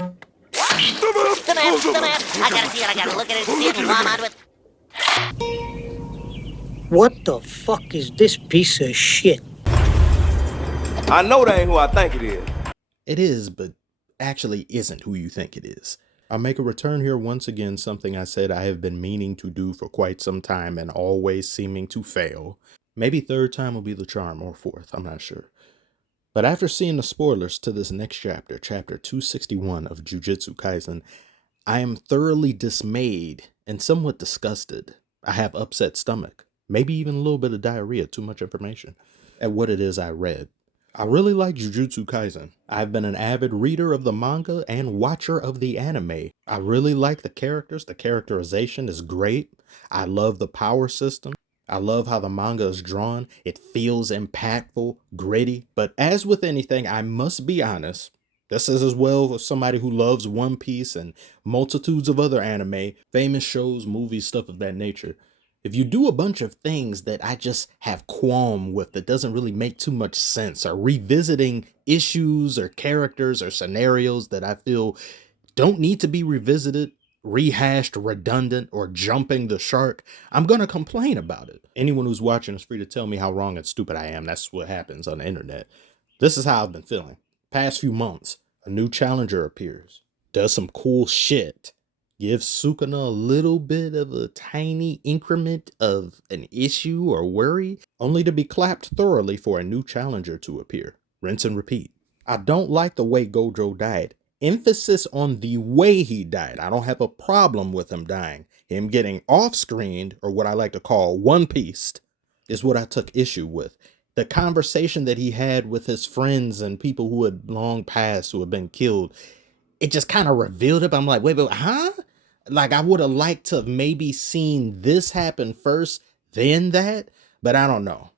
The map. I gotta see it, I gotta look at it, see it, and while I'm onto it. What the fuck is this piece of shit? I know that ain't who I think it is. It is, but actually isn't who you think it is. I'll make a return here once again, something I said I have been meaning to do for quite some time and always seeming to fail. Maybe third time will be the charm, or fourth, I'm not sure. But after seeing the spoilers to this next chapter, chapter 261 of Jujutsu Kaisen, I am thoroughly dismayed and somewhat disgusted. I have upset stomach, maybe even a little bit of diarrhea, too much information, at what it is I read. I really like Jujutsu Kaisen. I've been an avid reader of the manga and watcher of the anime. I really like the characters. The characterization is great. I love the power system. I love how the manga is drawn. It feels impactful, gritty. But as with anything, I must be honest. This is as well as somebody who loves One Piece and multitudes of other anime, famous shows, movies, stuff of that nature. If you do a bunch of things that I just have qualm with that doesn't really make too much sense, or revisiting issues or characters or scenarios that I feel don't need to be revisited, rehashed, redundant, or jumping the shark, I'm going to complain about it. Anyone who's watching is free to tell me how wrong and stupid I am. That's what happens on the internet. This is how I've been feeling. Past few months, a new challenger appears, does some cool shit, gives Sukuna a little bit of a tiny increment of an issue or worry, only to be clapped thoroughly for a new challenger to appear. Rinse and repeat. I don't like the way Gojo died. Emphasis on the way he died. I don't have a problem with him dying. Him getting off-screened, or what I like to call one-pieced, is what I took issue with. The conversation that he had with his friends and people who had long passed, who had been killed, it just kind of revealed it. I'm like, wait, huh? Like, I would have liked to have maybe seen this happen first, then that, but I don't know.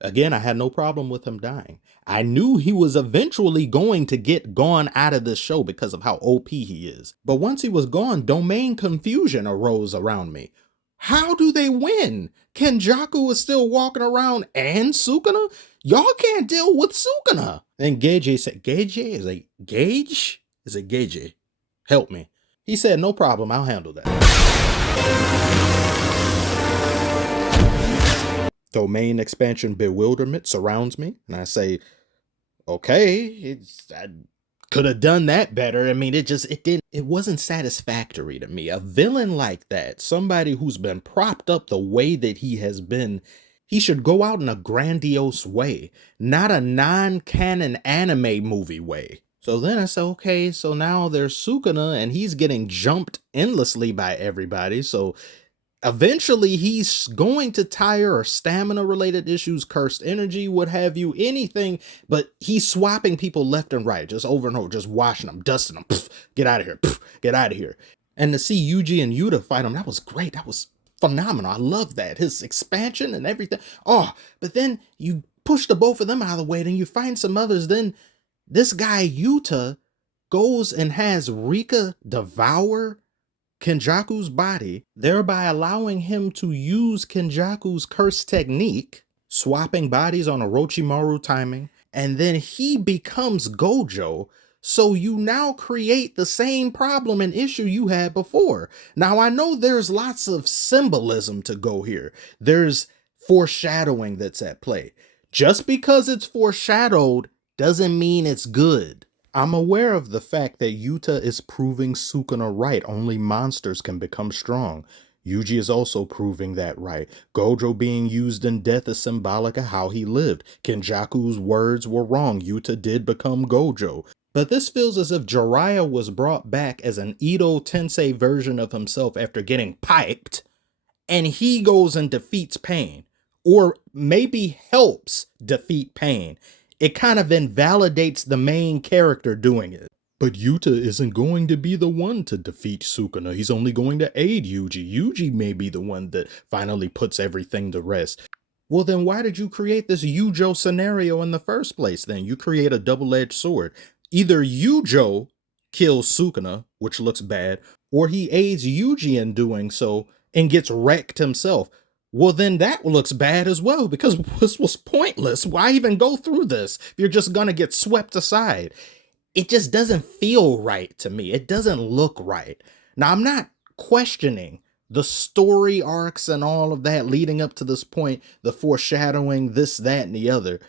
Again, I had no problem with him dying. I knew he was eventually going to get gone out of this show because of how OP he is. But once he was gone, domain confusion arose around me. How do they win? Kenjaku is still walking around and Sukuna? Y'all can't deal with Sukuna. And Geiji said, Geiji? Is it Gage? Is it Geiji? Help me. He said, no problem, I'll handle that. Domain expansion bewilderment surrounds me, and I say, okay, I could have done that better. I mean, it wasn't satisfactory to me. A villain like that, somebody who's been propped up the way that he has been, he should go out in a grandiose way, not a non-canon anime movie way. So then I said, okay, so now there's Sukuna and he's getting jumped endlessly by everybody. So eventually he's going to tire, or stamina related issues, cursed energy, what have you, anything, but he's swapping people left and right, just over and over, just washing them, dusting them, pff, get out of here, pff, get out of here. And to see Yuji and Yuta fight him, that was great. That was phenomenal. I love that. His expansion and everything. Oh, but then you push the both of them out of the way, then you find some others, then this guy Yuta goes and has Rika devour Kenjaku's body, thereby allowing him to use Kenjaku's curse technique, swapping bodies on Orochimaru timing, and then he becomes Gojo, so you now create the same problem and issue you had before. Now, I know there's lots of symbolism to go here. There's foreshadowing that's at play. Just because it's foreshadowed doesn't mean it's good. I'm aware of the fact that Yuta is proving Sukuna right. Only monsters can become strong. Yuji is also proving that right. Gojo being used in death is symbolic of how he lived. Kenjaku's words were wrong. Yuta did become Gojo. But this feels as if Jiraiya was brought back as an Edo Tensei version of himself after getting piped, and he goes and defeats pain, or maybe helps defeat pain. It kind of invalidates the main character doing it. But Yuta isn't going to be the one to defeat Sukuna. He's only going to aid Yuji. Yuji may be the one that finally puts everything to rest. Well, then why did you create this Yujo scenario in the first place then? You create a double-edged sword. Either Yujo kills Sukuna, which looks bad, or he aids Yuji in doing so and gets wrecked himself. Well, then that looks bad as well, because this was pointless. Why even go through this if you're just going to get swept aside? it just doesn't feel right to me. It doesn't look right. Now, I'm not questioning the story arcs and all of that leading up to this point, the foreshadowing, this, that, and the other.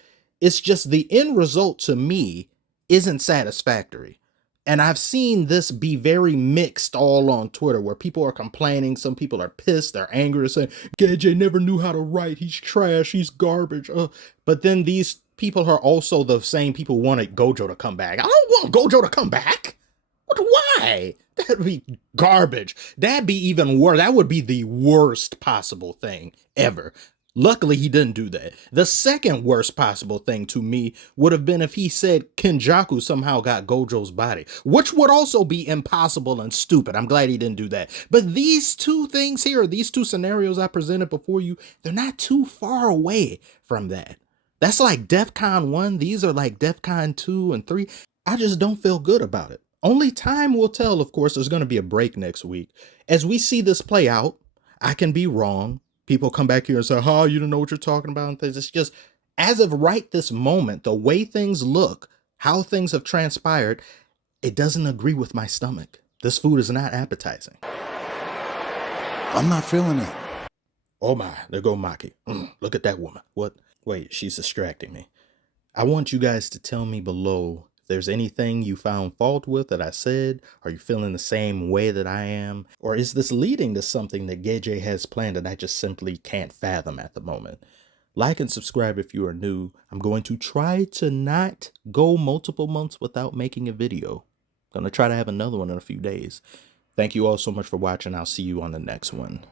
It's just the end result to me isn't satisfactory. And I've seen this be very mixed all on Twitter, where people are complaining. Some people are pissed, they're angry, saying, KJ never knew how to write, he's trash, he's garbage. But then these people are also the same people who wanted Gojo to come back. I don't want Gojo to come back. Why? That'd be garbage. That'd be even worse. That would be the worst possible thing ever. Luckily, he didn't do that. The second worst possible thing to me would have been if he said Kenjaku somehow got Gojo's body, which would also be impossible and stupid. I'm glad he didn't do that. But these two things here, these two scenarios I presented before you, they're not too far away from that. That's like DEFCON 1. These are like DEFCON 2 and 3. I just don't feel good about it. Only time will tell. Of course, there's going to be a break next week. As we see this play out, I can be wrong. People come back here and say, oh, you don't know what you're talking about and things. It's just, as of right this moment, the way things look, how things have transpired, it doesn't agree with my stomach. This food is not appetizing. I'm not feeling it. Oh my, there go Maki. Look at that woman. What? Wait, she's distracting me. I want you guys to tell me below if there's anything you found fault with that I said. Are you feeling the same way that I am? Or is this leading to something that Geje has planned that I just simply can't fathom at the moment? Like and subscribe if you are new. I'm going to try to not go multiple months without making a video. I'm going to try to have another one in a few days. Thank you all so much for watching. I'll see you on the next one.